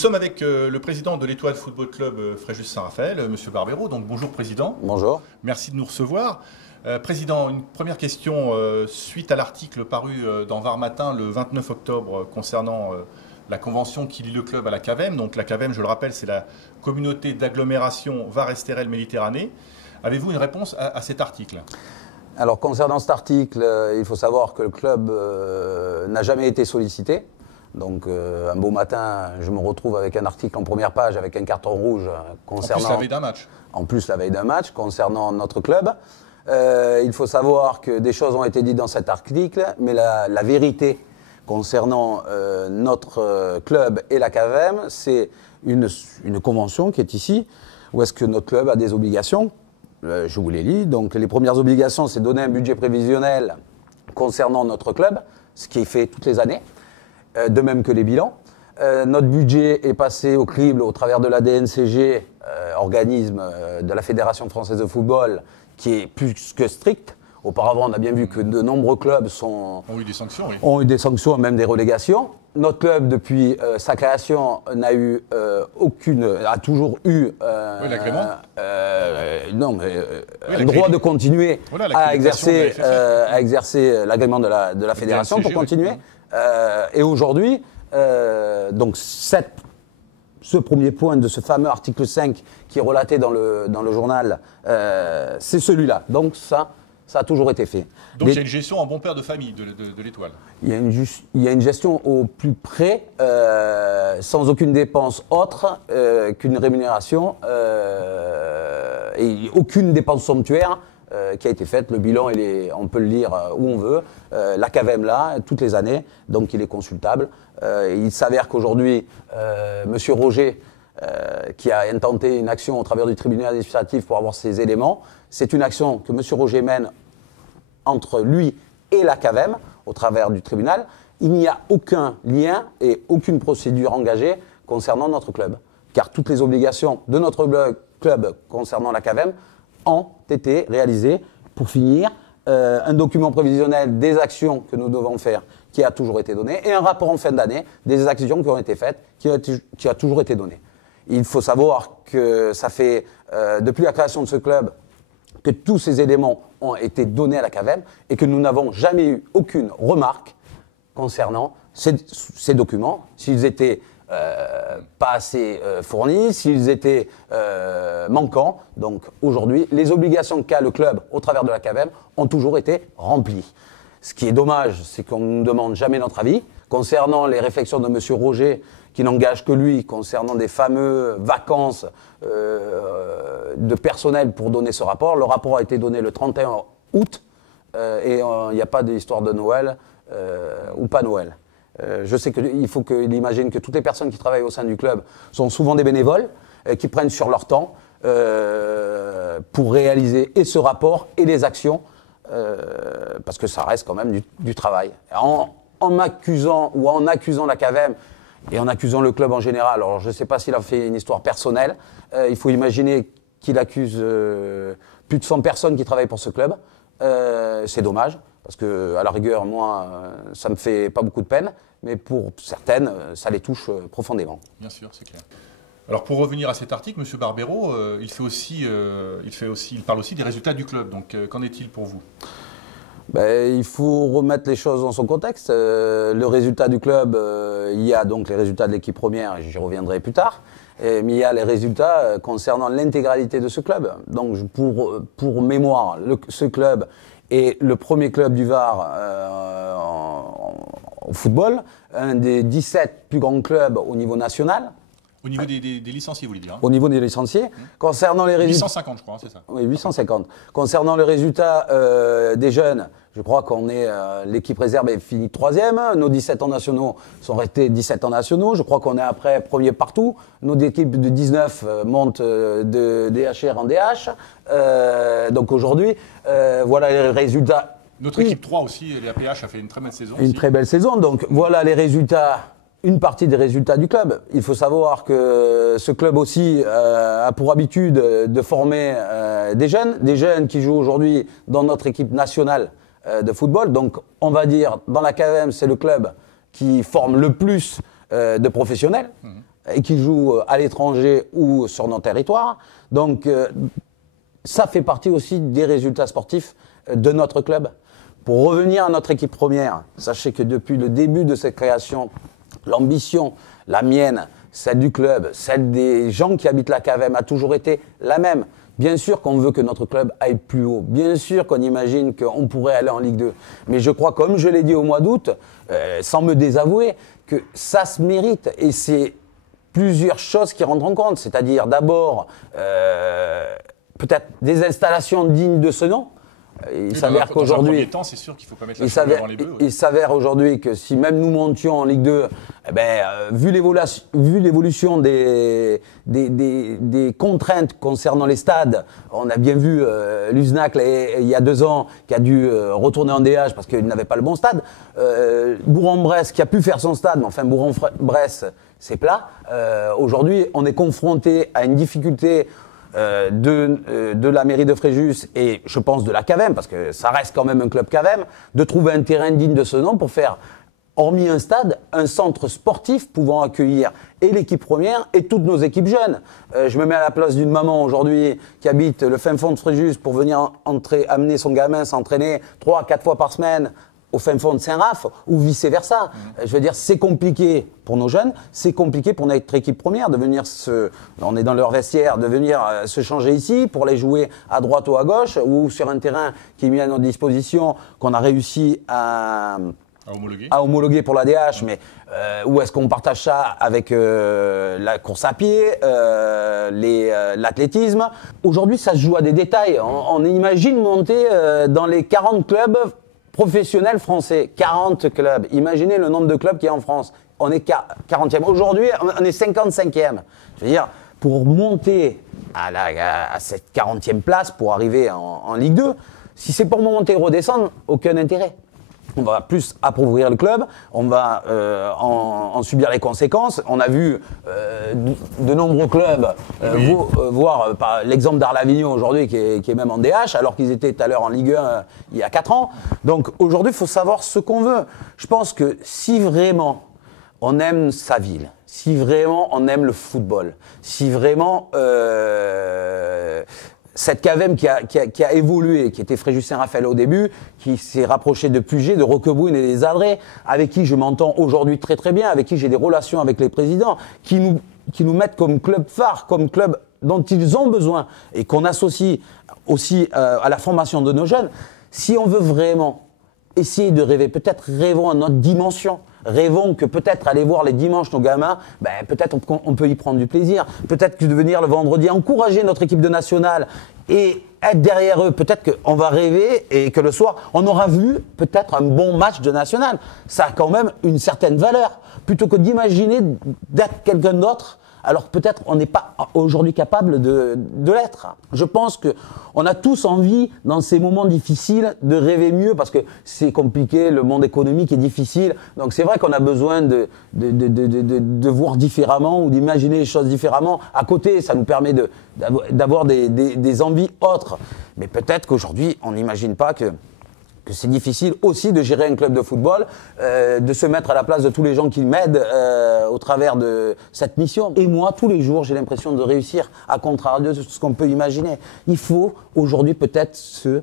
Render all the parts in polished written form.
sommes avec le président de l'Étoile Football Club Fréjus-Saint-Raphaël, Monsieur Barbero. Donc bonjour président. Bonjour. Merci de nous recevoir. Président, une première question suite à l'article paru dans Var Matin le 29 octobre concernant la convention qui lie le club à la CAVEM. Donc la CAVEM, je le rappelle, c'est la communauté d'agglomération Var-Estérel Méditerranée. Avez-vous une réponse à cet article? Alors concernant cet article, il faut savoir que le club n'a jamais été sollicité. Donc un beau matin, je me retrouve avec un article en première page avec un carton rouge concernant... En plus la veille d'un match. En plus la veille d'un match concernant notre club. Il faut savoir que des choses ont été dites dans cet article, mais la vérité concernant notre club et la CAVEM, c'est une convention qui est ici, où est-ce que notre club a des obligations. Je vous les lis. Donc les premières obligations, c'est donner un budget prévisionnel concernant notre club, ce qui est fait toutes les années, de même que les bilans. Notre budget est passé au crible au travers de la DNCG, organisme de la Fédération française de football, qui est plus que strict. Auparavant, on a bien vu que de nombreux clubs ont eu des sanctions, oui. Ont eu des sanctions, même des relégations. Notre club, depuis sa création, n'a eu a toujours eu oui, l'agrément. Un droit de continuer à exercer l'agrément de la fédération DNCG, pour continuer. Oui. Et aujourd'hui, donc ce premier point de ce fameux article 5 qui est relaté dans le journal, c'est celui-là. Donc ça a toujours été fait. Donc il y a une gestion en bon père de famille de l'Étoile. Il y a une gestion au plus près, sans aucune dépense autre qu'une rémunération et aucune dépense somptuaire qui a été faite. Le bilan, on peut le lire où on veut. La CAVEM là, toutes les années, donc il est consultable. Il s'avère qu'aujourd'hui, Monsieur Roger, qui a intenté une action au travers du tribunal administratif pour avoir ces éléments, c'est une action que Monsieur Roger mène entre lui et la CAVEM au travers du tribunal. Il n'y a aucun lien et aucune procédure engagée concernant notre club, car toutes les obligations de notre club concernant la CAVEM ont été réalisées pour finir un document prévisionnel des actions que nous devons faire qui a toujours été donné et un rapport en fin d'année des actions qui ont été faites qui a toujours été donné. Il faut savoir que ça fait, depuis la création de ce club, que tous ces éléments ont été donnés à la CAVEM et que nous n'avons jamais eu aucune remarque concernant ces documents, s'ils étaient pas assez fournis, s'ils étaient manquants. Donc aujourd'hui, les obligations qu'a le club au travers de la CAVEM ont toujours été remplies. Ce qui est dommage, c'est qu'on ne nous demande jamais notre avis. Concernant les réflexions de M. Roger, qui n'engage que lui, concernant des fameuses vacances de personnel pour donner ce rapport, le rapport a été donné le 31 août et il n'y a pas d'histoire de Noël ou pas Noël. Je sais qu'il faut qu'il imagine que toutes les personnes qui travaillent au sein du club sont souvent des bénévoles qui prennent sur leur temps pour réaliser et ce rapport et les actions parce que ça reste quand même du travail. En m'accusant ou en accusant la CAVEM et en accusant le club en général, alors je ne sais pas s'il a fait une histoire personnelle, il faut imaginer qu'il accuse plus de 100 personnes qui travaillent pour ce club. C'est dommage, parce que à la rigueur, moi, ça me fait pas beaucoup de peine, mais pour certaines, ça les touche profondément. Bien sûr, c'est clair. Alors pour revenir à cet article, M. Barbero, il parle aussi des résultats du club. Donc qu'en est-il pour vous? Il faut remettre les choses dans son contexte. Le résultat du club, il y a donc les résultats de l'équipe première, et j'y reviendrai plus tard, mais il y a les résultats concernant l'intégralité de ce club. Donc pour mémoire, ce club est le premier club du Var au football, un des 17 plus grands clubs au niveau national. Au niveau des licenciés, vous voulez dire, hein? Au niveau des licenciés. Concernant les résultats... 850, je crois, c'est ça. Oui, 850. Concernant les résultats des jeunes, je crois qu'on est... l'équipe réserve est finie 3e. Nos 17 ans nationaux sont restés 17 ans nationaux. Je crois qu'on est après premier partout. Nos équipes de 19 montent de DHR en DH. Donc aujourd'hui, voilà les résultats. Notre équipe 3 aussi, les APH, a fait une très belle saison. Une très belle saison. Donc voilà les résultats... Une partie des résultats du club. Il faut savoir que ce club aussi a pour habitude de former des jeunes qui jouent aujourd'hui dans notre équipe nationale de football. Donc on va dire, dans la CAVEM, c'est le club qui forme le plus de professionnels. et qui jouent à l'étranger ou sur nos territoires. Donc, ça fait partie aussi des résultats sportifs de notre club. Pour revenir à notre équipe première, sachez que depuis le début de cette création, l'ambition, la mienne, celle du club, celle des gens qui habitent la CAVM a toujours été la même. Bien sûr qu'on veut que notre club aille plus haut. Bien sûr qu'on imagine qu'on pourrait aller en Ligue 2. Mais je crois, comme je l'ai dit au mois d'août, sans me désavouer, que ça se mérite. Et c'est plusieurs choses qui rentrent en compte. C'est-à-dire d'abord, peut-être des installations dignes de ce nom. Il s'avère qu'aujourd'hui, c'est sûr qu'il faut pas mettre la charrue avant les bœufs. Il s'avère aujourd'hui que si même nous montions en Ligue 2, eh ben, vu l'évolution des contraintes concernant les stades, on a bien vu l'USNAC il y a 2 ans qui a dû retourner en DH parce qu'il n'avait pas le bon stade. Bourg-en-Bresse qui a pu faire son stade, mais enfin Bourg-en-Bresse c'est plat. Aujourd'hui, on est confronté à une difficulté de la mairie de Fréjus et je pense de la CAVM, parce que ça reste quand même un club CAVM, de trouver un terrain digne de ce nom pour faire, hormis un stade, un centre sportif pouvant accueillir et l'équipe première et toutes nos équipes jeunes. Je me mets à la place d'une maman aujourd'hui qui habite le fin fond de Fréjus pour venir amener son gamin s'entraîner 3 à 4 fois par semaine au fin fond de Saint-Raph ou vice-versa. Je veux dire, c'est compliqué pour nos jeunes, c'est compliqué pour notre équipe première de venir on est dans leur vestiaire, de venir se changer ici pour les jouer à droite ou à gauche ou sur un terrain qui est mis à notre disposition, qu'on a réussi à homologuer pour la DH, mais où est-ce qu'on partage ça avec la course à pied, l'athlétisme. Aujourd'hui, ça se joue à des détails. On imagine monter dans les 40 clubs professionnels français, 40 clubs. Imaginez le nombre de clubs qu'il y a en France. On est 40e. Aujourd'hui, on est 55e. Je veux dire, pour monter à cette 40e place, pour arriver en Ligue 2, si c'est pour monter et redescendre, aucun intérêt. On va plus appauvrir le club, on va en subir les conséquences. On a vu de nombreux clubs voir par l'exemple d'Arles-Avignon aujourd'hui qui est même en DH, alors qu'ils étaient tout à l'heure en Ligue 1 il y a 4 ans. Donc aujourd'hui, il faut savoir ce qu'on veut. Je pense que si vraiment on aime sa ville, si vraiment on aime le football, si vraiment cette CAVM qui a évolué, qui était Fréjus-Saint-Raphaël au début, qui s'est rapproché de Puget, de Roquebrune et des Adrets, avec qui je m'entends aujourd'hui très très bien, avec qui j'ai des relations avec les présidents, qui nous mettent comme club phare, comme club dont ils ont besoin et qu'on associe aussi à la formation de nos jeunes. Si on veut vraiment essayer de rêver, peut-être rêvons à notre dimension. Rêvons que peut-être aller voir les dimanches nos gamins, peut-être on peut y prendre du plaisir. Peut-être que de venir le vendredi encourager notre équipe de nationale et être derrière eux. Peut-être qu'on va rêver et que le soir, on aura vu peut-être un bon match de national. Ça a quand même une certaine valeur. Plutôt que d'imaginer d'être quelqu'un d'autre, alors peut-être on n'est pas aujourd'hui capable de l'être. Je pense qu'on a tous envie, dans ces moments difficiles, de rêver mieux parce que c'est compliqué, le monde économique est difficile. Donc c'est vrai qu'on a besoin de voir différemment ou d'imaginer les choses différemment. À côté, ça nous permet d'avoir des envies autres. Mais peut-être qu'aujourd'hui, on n'imagine pas que c'est difficile aussi de gérer un club de football, de se mettre à la place de tous les gens qui m'aident au travers de cette mission. Et moi, tous les jours, j'ai l'impression de réussir à contrario de ce qu'on peut imaginer. Il faut aujourd'hui peut-être se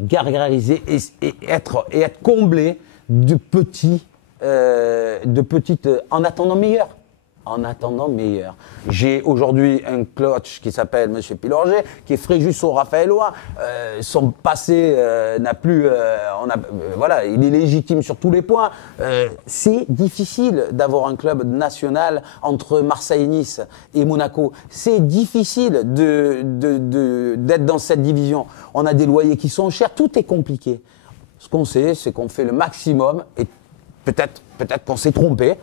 gargariser et être comblé de petites en attendant meilleur. En attendant meilleur. J'ai aujourd'hui un coach qui s'appelle Monsieur Pilorget, qui est Fréjus-Raphaëlois. Son passé n'a plus, voilà, il est légitime sur tous les points. C'est difficile d'avoir un club national entre Marseille, Nice et Monaco. C'est difficile d'être dans cette division. On a des loyers qui sont chers, tout est compliqué. Ce qu'on sait, c'est qu'on fait le maximum et peut-être qu'on s'est trompé.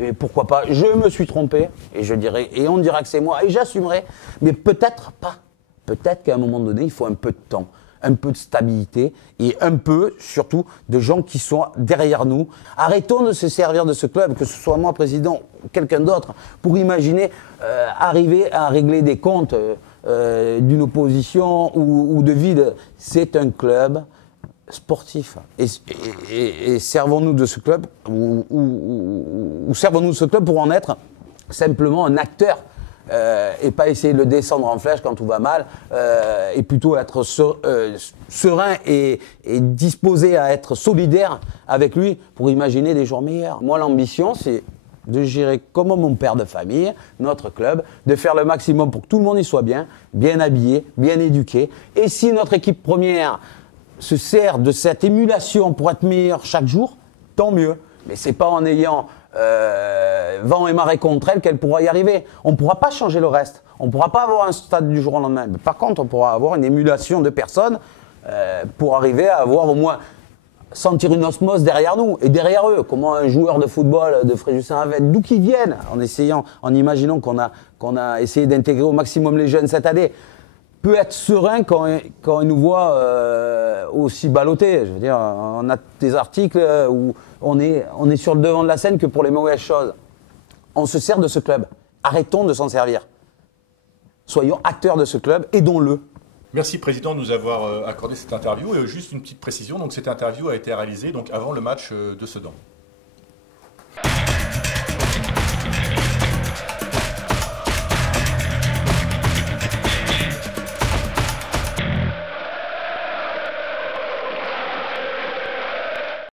Et pourquoi pas, je me suis trompé, et on dira que c'est moi, et j'assumerai, mais peut-être pas. Peut-être qu'à un moment donné, il faut un peu de temps, un peu de stabilité, et un peu, surtout, de gens qui sont derrière nous. Arrêtons de se servir de ce club, que ce soit moi, président, ou quelqu'un d'autre, pour imaginer arriver à régler des comptes d'une opposition ou de vide. C'est un club sportif. Et servons-nous de ce club, ou servons-nous de ce club pour en être simplement un acteur. Et pas essayer de le descendre en flèche quand tout va mal, et plutôt être serein et disposé à être solidaire avec lui pour imaginer des jours meilleurs. Moi, l'ambition, c'est de gérer comme mon père de famille, notre club, de faire le maximum pour que tout le monde y soit bien habillé, bien éduqué. Et si notre équipe première se sert de cette émulation pour être meilleure chaque jour, tant mieux. Mais c'est pas en ayant vent et marée contre elle qu'elle pourra y arriver. On ne pourra pas changer le reste. On ne pourra pas avoir un stade du jour au lendemain. Mais par contre, on pourra avoir une émulation de personnes pour arriver à avoir au moins sentir une osmose derrière nous et derrière eux. Comment un joueur de football de Fréjus-Saint-Yves, d'où qu'ils viennent, en imaginant qu'on a essayé d'intégrer au maximum les jeunes cette année, peut être serein quand il nous voit aussi ballottés. Je veux dire, on a des articles où on est sur le devant de la scène que pour les mauvaises choses. On se sert de ce club. Arrêtons de s'en servir. Soyons acteurs de ce club, aidons-le. Merci Président de nous avoir accordé cette interview. Et juste une petite précision, donc cette interview a été réalisée donc, avant le match de Sedan.